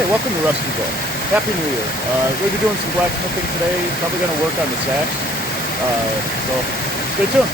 Hey, welcome to Rusty Go. Happy New Year. We're going to be doing some blacksmithing today. Probably going to work on the seax. So stay tuned.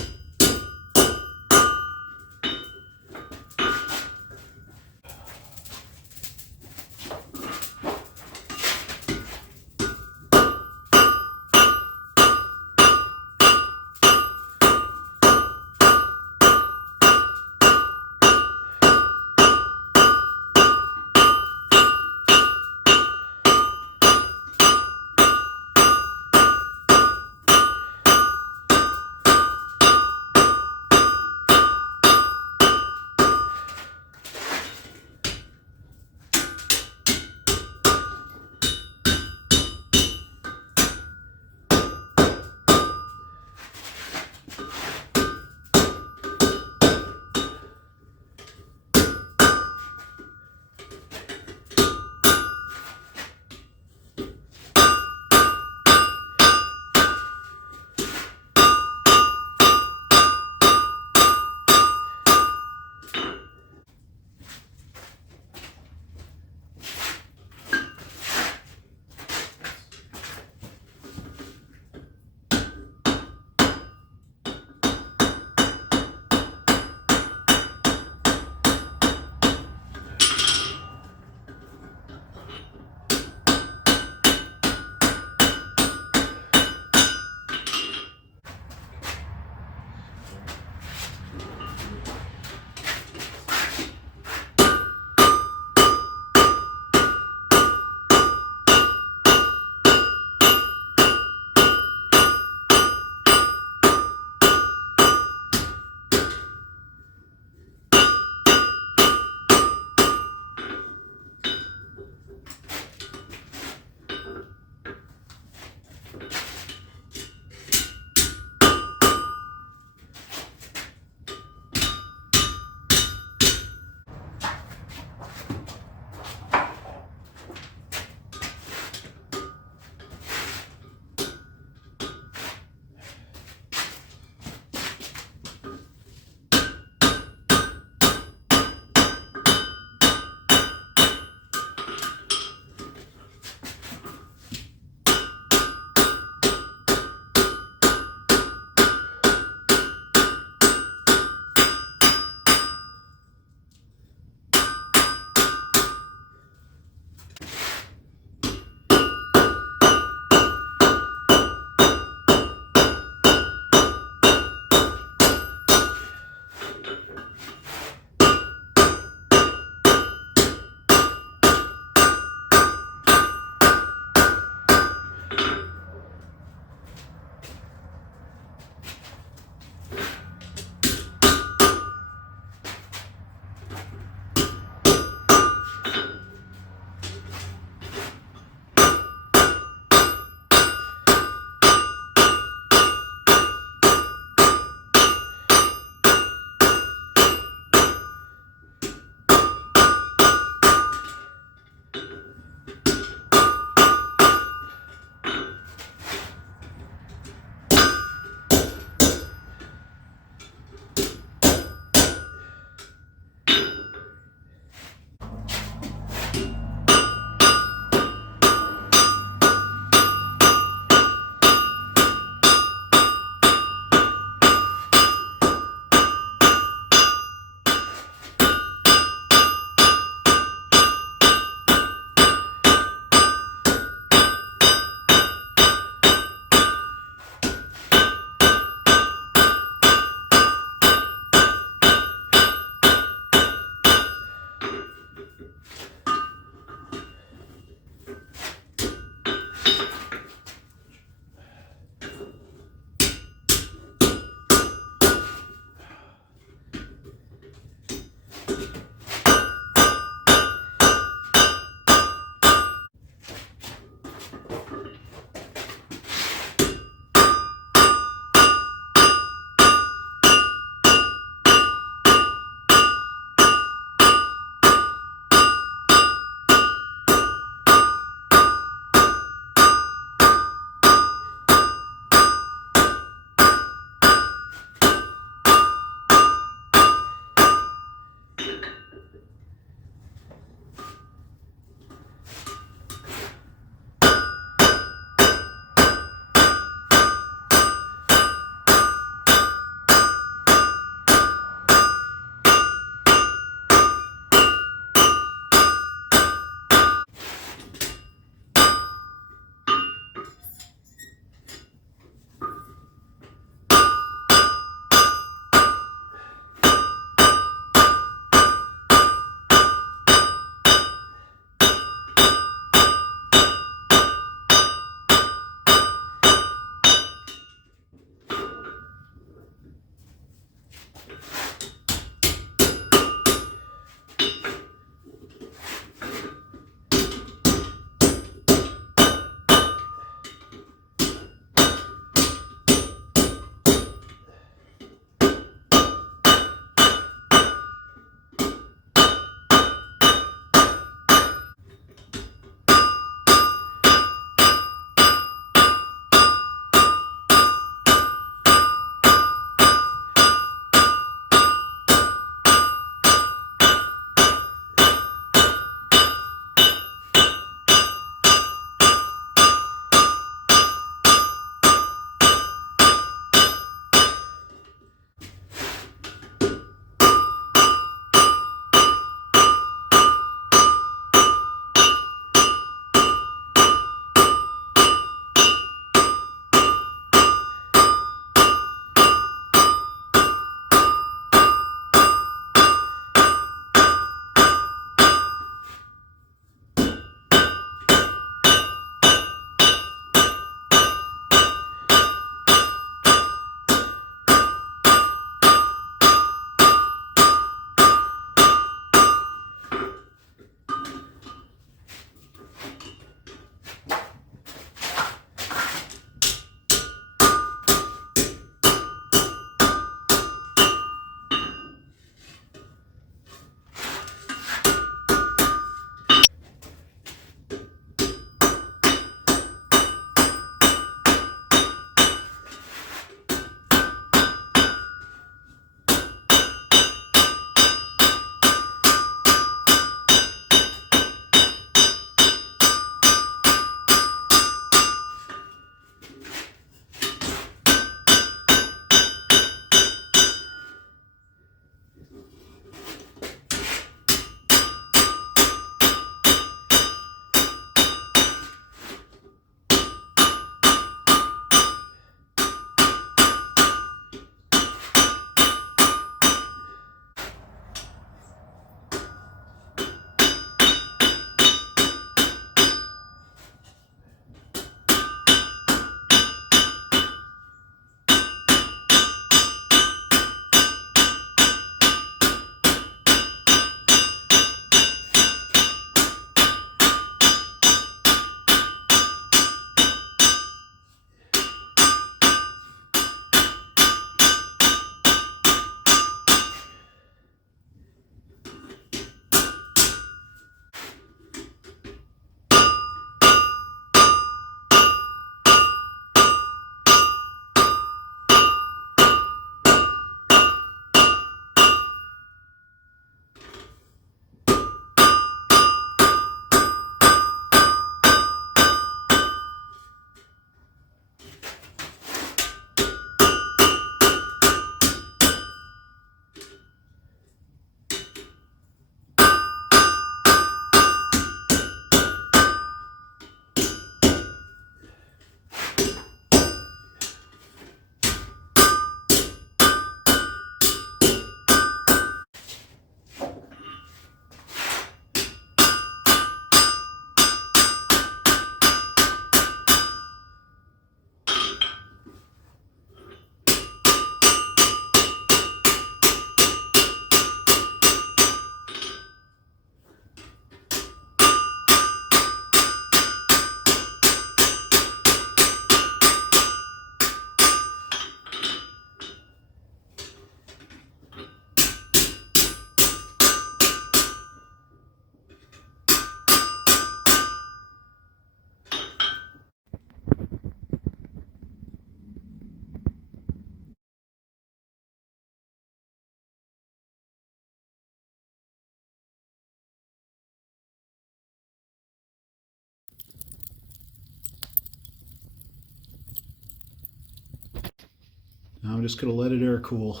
Now I'm just going to let it air cool.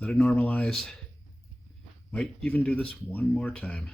Let it normalize. Might even do this one more time.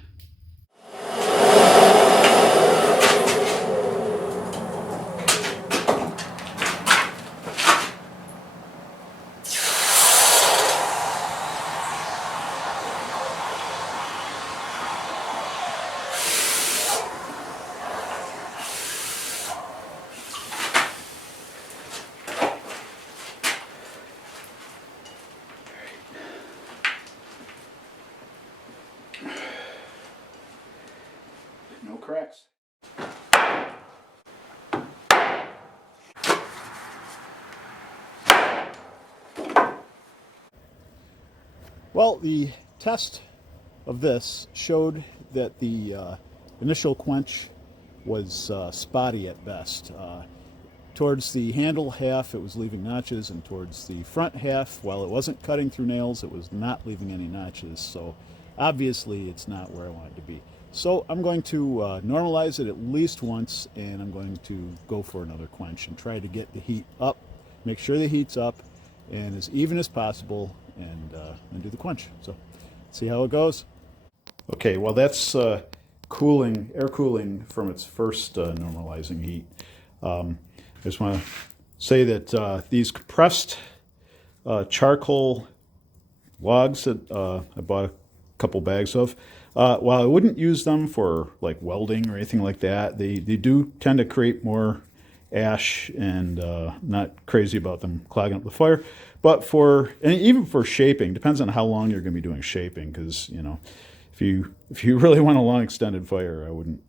No cracks. Well, the test of this showed that the initial quench was spotty at best. Towards the handle half, it was leaving notches, and towards the front half, while it wasn't cutting through nails, it was not leaving any notches. So obviously it's not where I want it to be. So I'm going to normalize it at least once, and I'm going to go for another quench and try to get the heat up, make sure the heat's up and as even as possible, and do the quench. So see how it goes. Okay, well that's air cooling from its first normalizing heat. I just want to say that these compressed charcoal logs that I bought a couple bags of, while I wouldn't use them for like welding or anything like that, they do tend to create more ash, and not crazy about them clogging up the fire. But and even for shaping, depends on how long you're going to be doing shaping, because you know, if you really want a long extended fire, I wouldn't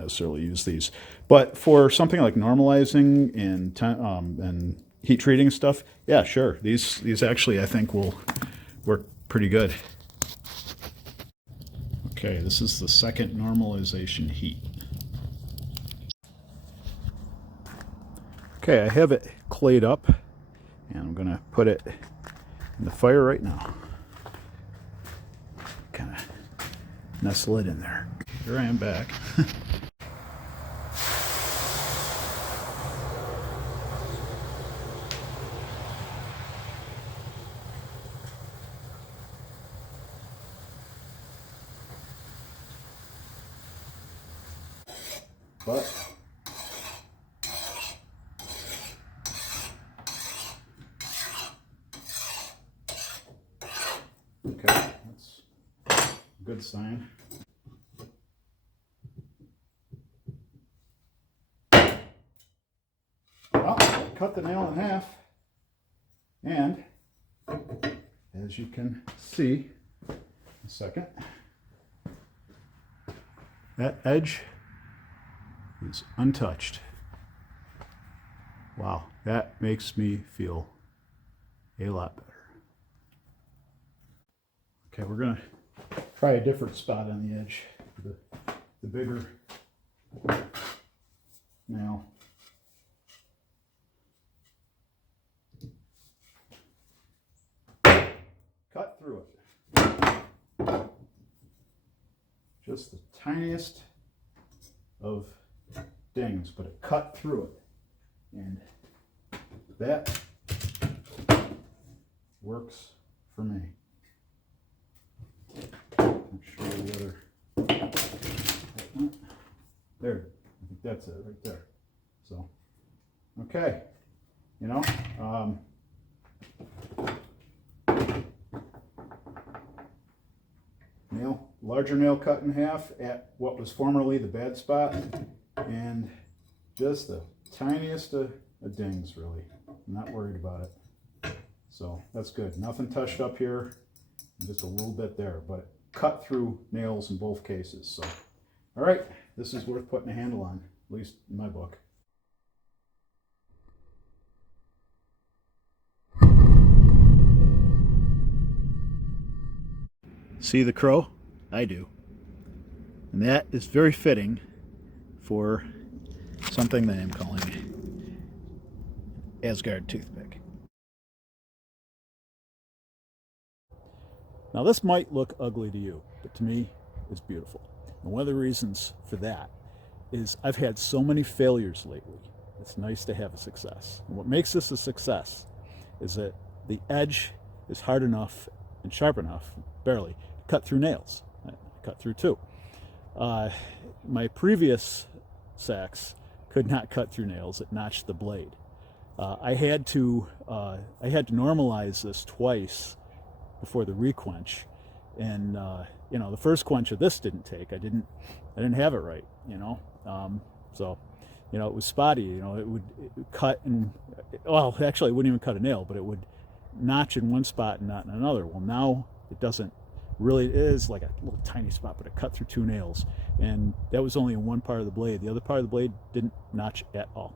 necessarily use these. But for something like normalizing and heat treating stuff, yeah, sure. These actually I think will work pretty good. Okay, this is the second normalization heat. Okay, I have it clayed up, and I'm going to put it in the fire right now. Kind of nestle it in there. Here I am back. But okay, that's a good sign. Well, cut the nail in half, and as you can see, a second, that edge is untouched. Wow, that makes me feel a lot better. Okay, we're gonna try a different spot on the edge, the bigger nail. Cut through it. Just the tiniest of dings, but it cut through it, and that works for me. Make sure the other, there, I think that's it right there. So, okay, you know, larger nail cut in half at what was formerly the bad spot, and just the tiniest of dings, really. I'm not worried about it. So that's good. Nothing touched up here, just a little bit there, but cut through nails in both cases. So, all right, this is worth putting a handle on, at least in my book. See the crow? I do. And that is very fitting for something that I'm calling Asgard Toothpick. Now this might look ugly to you, but to me it's beautiful. And one of the reasons for that is I've had so many failures lately. It's nice to have a success. And what makes this a success is that the edge is hard enough and sharp enough, barely, to cut through nails. I cut through two. My previous seax could not cut through nails. It notched the blade. I had to normalize this twice before the re-quench, and you know, the first quench of this didn't take. I didn't have it right, you know. So, you know, it was spotty. You know, it would cut, and well, actually, it wouldn't even cut a nail, but it would notch in one spot and not in another. Well, now it doesn't. Really, it is like a little tiny spot, but it cut through two nails, and that was only in one part of the blade. The other part of the blade didn't notch at all.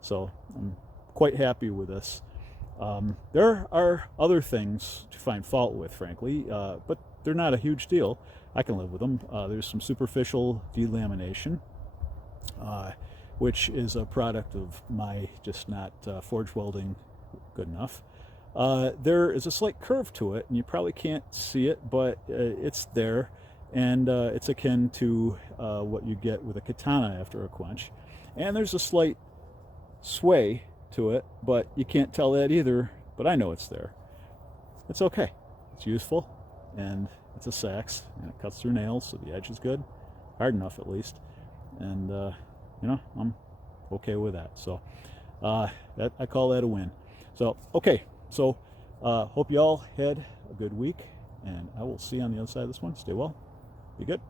So I'm quite happy with this. There are other things to find fault with, frankly, but they're not a huge deal. I can live with them. There's some superficial delamination, which is a product of my just not forge welding good enough. There is a slight curve to it, and you probably can't see it, but it's there, and it's akin to what you get with a katana after a quench. And there's a slight sway to it, but you can't tell that either, but I know it's there. It's okay. It's useful, and it's a seax, and it cuts through nails, so the edge is good, hard enough at least, and you know, I'm okay with that. So I call that a win. So okay. So, hope you all had a good week, and I will see you on the other side of this one. Stay well, be good.